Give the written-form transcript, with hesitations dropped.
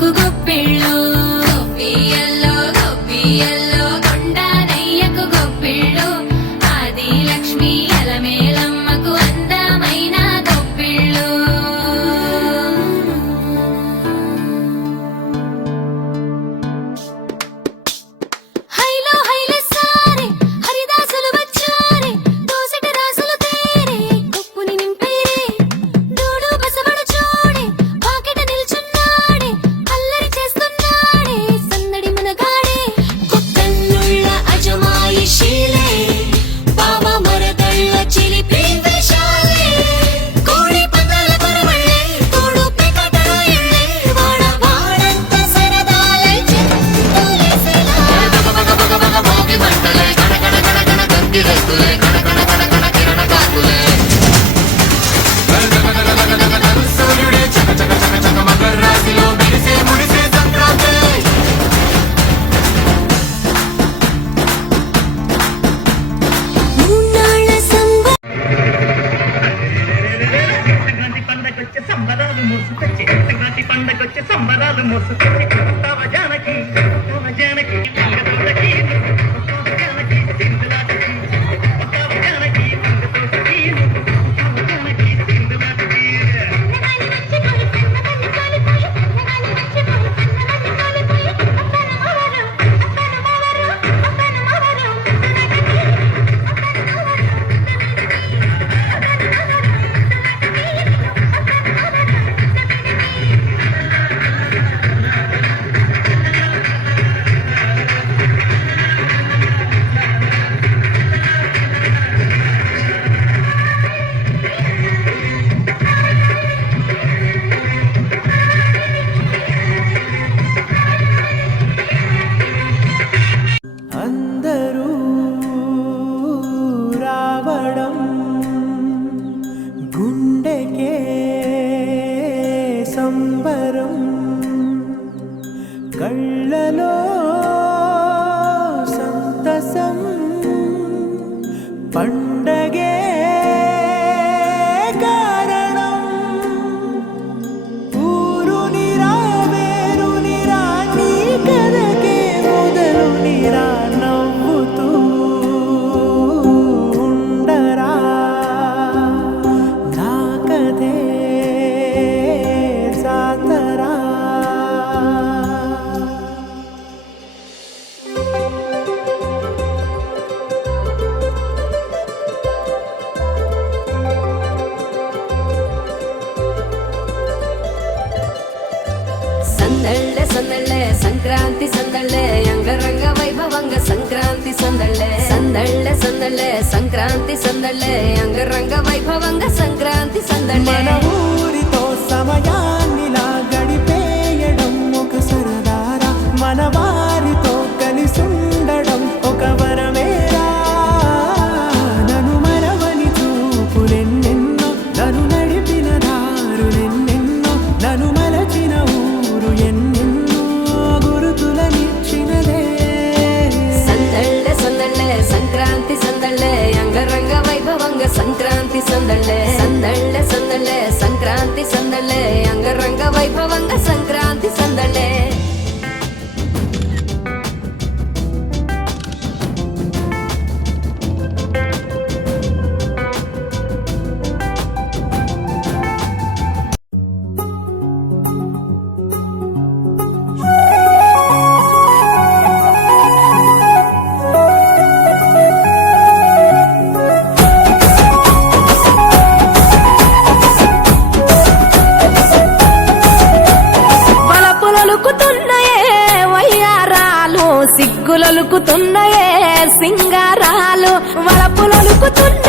అమ్మకు గొప్పిళ్ళు గొప్పియల్లో గొప్పియల్లో కొండానయ్యకు గొప్పిళ్ళు ఆది లక్ష్మి అలమేలమ్మకు అందమైన గొప్పిళ్ళు హైలో హైలే సారే హరిదాసులు వచ్చారే దోసట రాసులు తేరే కుప్పుని నింపేరే దూడు బసవడు చూడే పాకెట నిల్చున్నాడే అల్లరి చేస్తున్నాడే సందడి మునగాడే కొత్తన్నుళ్ళ అజమాయిషీలే బావ మరదళ్ళ చిలిపి వేషాలే కోడి పందాల కొరవళ్ళే తోడు పెకటల ఇళ్ళే వాడ వాడంత సరదాలై చెంతులేసేలా మూన్నాళ్ళ సంక్రాంతి పండగొచ్చే సంబరాలు మోసుకొచ్చి సంక్రాంతి పండగొచ్చే సంబరాలు మోసుకొచ్చి తవ జానకి తవ జానకి రంగతోటకి తవ జానకి సింధులాటకి తవ జానకి రంగతోటకి తవ జానకి సింధులాటకి అందరూ రావడం గుండెకే సంబరం కళ్ళలో సంతసం పండగే కారణం ఊరు నిరా వేరు నిరా నీ కథకే మొదలు నిరా నవ్వుతూ ఉండరా నా కథే జాతరా సందళ్ళే సందళ్ళే సంక్రాంతి సందళ్ళే అంగరంగ వైభవంగ సంక్రాంతి సందళ్ళే సందళ్ళే సందళ్ళే సంక్రాంతి సందళ్ళే అంగరంగ వైభవంగ సంక్రాంతి సందళ్ళే మన ఊరితో సమయాన్నిలా గడిపేయడం ఒక సరదారా మన వారితో కలిసుండడం ఒక వరమేరా నన్ను మరవని చూపులెన్నెన్నో నన్ను నడిపిన దారులెన్నెన్నో నన్ను మలచిన ఊరు ఎన్నెన్నో గురుతులనిచ్చినదే సందళ్ళే సందళ్ళే సంక్రాంతి సందళ్ళే అంగరంగ వైభవంగ సంక్రాంతి సందళ్ళే సందళ్ళే సందళ్ళే సంక్రాంతి సందళ్ళే అంగరంగ వైభవంగ సంక్రాంతి సందళ్ళే సిగ్గులొలుకుతున్నాయే సింగారాలు వలపులొలుకుతున్న